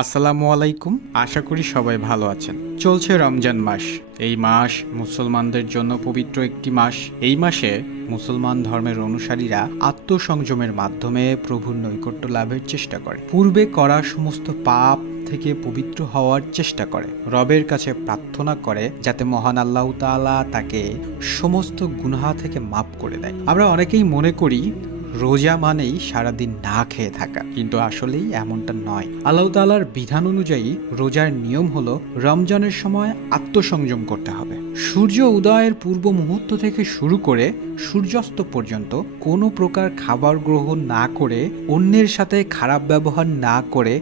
আসসালামু আলাইকুম। আশা করি সবাই ভালো আছেন। চলছে রমজান মাস। এই মাস মুসলমানদের জন্য পবিত্র একটি মাস। এই মাসে মুসলমান ধর্মের অনুসারীরা আত্মসংযমের মাধ্যমে প্রভুর নৈকট্য লাভের চেষ্টা করে, পূর্বে করা সমস্ত পাপ থেকে পবিত্র হওয়ার চেষ্টা করে, রবের কাছে প্রার্থনা করে যাতে মহান আল্লাহ তাআলা তাকে সমস্ত গুনাহ থেকে মাফ করে দেয়। আমরা অনেকেই মনে করি রোজা মানেই সারাদিন না খেয়ে থাকা, কিন্তু আসলেই এমনটা নয়। আল্লাহ তাআলার বিধান অনুযায়ী রোজার নিয়ম হলো রমজানের সময় আত্মসংযম করতে হবে। সূর্য উদয়ের পূর্ব মুহূর্ত থেকে শুরু করে সূর্যাস্ত পর্যন্ত কোনো প্রকার খাবার গ্রহণ না করে, অন্যের সাথে খারাপ ব্যবহার না করে,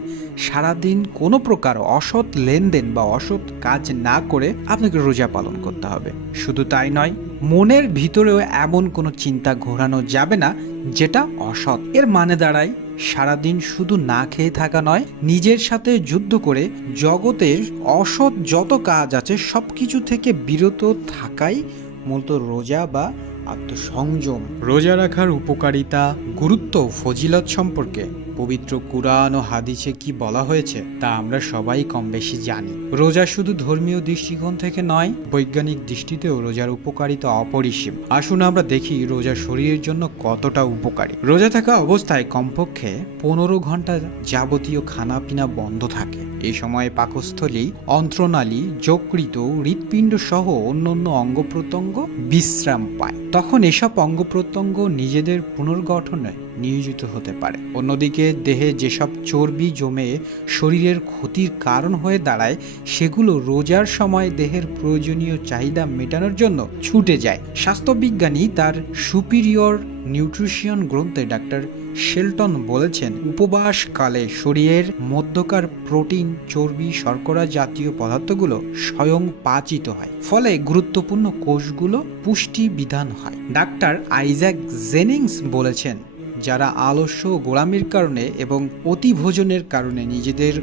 সারাদিন কোনো প্রকার অসৎ লেনদেন বা অসৎ কাজ না করে আপনাকে রোজা পালন করতে হবে। শুধু তাই নয়, মনের ভিতরেও এমন কোনো চিন্তা ঘোরানো যাবে না যেটা অসৎ। এর মানে দাঁড়ায় সারাদিন শুধু না খেয়ে থাকা নয়, নিজের সাথে যুদ্ধ করে জগতের অসৎ যত কাজ আছে সবকিছু থেকে বিরত থাকাই মূলত রোজা বা আত্মসংযম। রোজা রাখার উপকারিতা, গুরুত্ব, ফজিলত সম্পর্কে পবিত্র কুরআন ও হাদিসে কি বলা হয়েছে তা আমরা সবাই কম বেশি জানি। রোজা শুধু ধর্মীয় দৃষ্টিকোণ থেকে নয়, বৈজ্ঞানিক দৃষ্টিতেও রোজার উপকারিতা অপরিসীম। আসুন আমরা দেখি রোজা শরীরের জন্য কতটা উপকারী। রোজা থাকা অবস্থায় কমপক্ষে 15 ঘন্টা যাবতীয় খানাপিনা বন্ধ থাকে। এই সময়ে পাকস্থলী, অন্ত্রনালী, যকৃত, হৃৎপিণ্ড সহ অন্যান্য অঙ্গ প্রত্যঙ্গ বিশ্রাম পায়। তখন এসব অঙ্গ প্রত্যঙ্গ নিজেদের পুনর্গঠনে নিয়োজিত হতে পারে। অন্যদিকে দেহে যেসব চর্বি জমে শরীরের ক্ষতির কারণ হয়ে দাঁড়ায়, সেগুলো রোজার সময় দেহের প্রয়োজনীয় চাহিদা মেটানোর জন্য ছুটে যায়। স্বাস্থ্যবিজ্ঞানী তার সুপিরিয়র নিউট্রিশন গ্রন্থে ডাক্তার শেলটন বলেছেন, উপবাসকালে শরীরের মধ্যকার প্রোটিন, চর্বি, শর্করা জাতীয় পদার্থগুলো স্বয়ং পাচিত হয়, ফলে গুরুত্বপূর্ণ কোষগুলো পুষ্টি বিধান হয়। ডাক্তার আইজ্যাক জেনিংস বলেছেন, যারা আলস্য, গোলামির কারণে এবং অতিভোজনের কারণে নিজেদের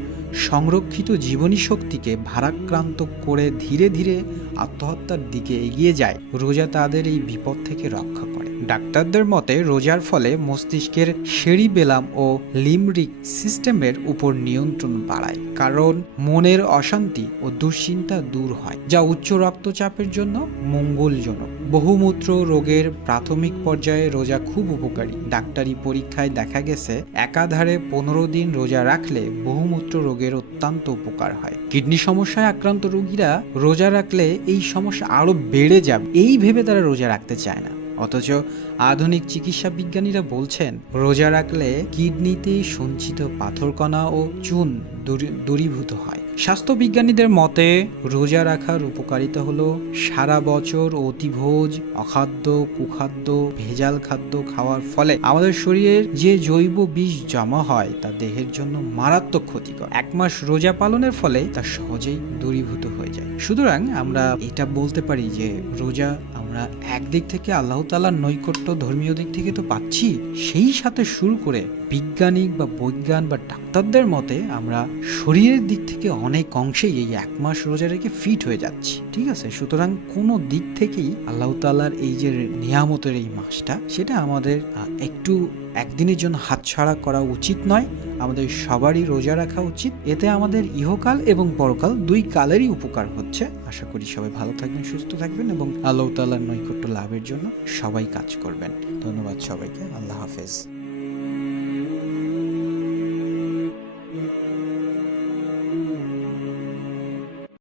সংরক্ষিত জীবনী শক্তিকে ভারাক্রান্ত করে ধীরে ধীরে আত্মহত্যার দিকে এগিয়ে যায়, রোজা তাদের এই বিপদ থেকে রক্ষা করে। ডাক্তারদের মতে রোজার ফলে মস্তিষ্কের সেরিবেলাম ও লিম্বিক সিস্টেমের উপর নিয়ন্ত্রণ বাড়ায়, কারণ মনের অশান্তি ও দুশ্চিন্তা দূর হয়, যা উচ্চ রক্তচাপের জন্য মঙ্গলজনক। বহুমূত্র রোগের প্রাথমিক পর্যায়ে রোজা খুব উপকারী। ডাক্তারি পরীক্ষায় দেখা গেছে একাধারে 15 দিন রোজা রাখলে বহুমূত্র রোগের অত্যন্ত উপকার হয়। কিডনি সমস্যায় আক্রান্ত রোগীরা রোজা রাখলে এই সমস্যা আরো বেড়ে যাবে, এই ভেবে তারা রোজা রাখতে চায় না। অথচ আধুনিক চিকিৎসা বিজ্ঞানীরা বলছেন রোজা রাখলে কিডনিতে সঞ্চিত পাথরকণা ও চুন দূরীভূত হয়। স্বাস্থ্যবিজ্ঞানীদের মতে রোজা রাখার উপকারিতা হলো সারা বছর অতিভোজ, অখাদ্য, কুখাদ্য, ভেজাল খাদ্য খাওয়ার ফলে আমাদের শরীরের যে জৈব বিষ জমা হয় তা দেহের জন্য মারাত্মক ক্ষতিকর। 1 মাস রোজা পালনের ফলে তা সহজেই দূরীভূত হয়ে যায়। সুতরাং আমরা এটা বলতে পারি যে রোজা আমরা একদিক থেকে আল্লাহ তাআলার নৈকট্য ধর্মীয় দিক থেকে তো পাচ্ছি, সেই সাথে শুরু করে বিজ্ঞানিক বা বৈজ্ঞান বা ডাক্তারদের মতে আমরা শরীরের দিক থেকে অনেক অংশেই এই 1 মাস রোজা রেখে ফিট হয়ে যাচ্ছি। ঠিক আছে, সুতরাং কোনো দিক থেকেই আল্লাহ তাআলার এই যে নিয়ামতের এই মাসটা, সেটা আমাদের একটু একদিনের জন্য হাতছাড়া করা উচিত নয়। আমাদের সবারই রোজা রাখা উচিত। এতে আমাদের ইহকাল এবং পরকাল দুই কালেরই উপকার হচ্ছে। আশা করি সবাই ভালো থাকবেন, সুস্থ থাকবেন এবং আল্লাহ তাআলার নৈকট্য লাভের জন্য সবাই কাজ করবেন। ধন্যবাদ সবাইকে। আল্লাহ হাফেজ।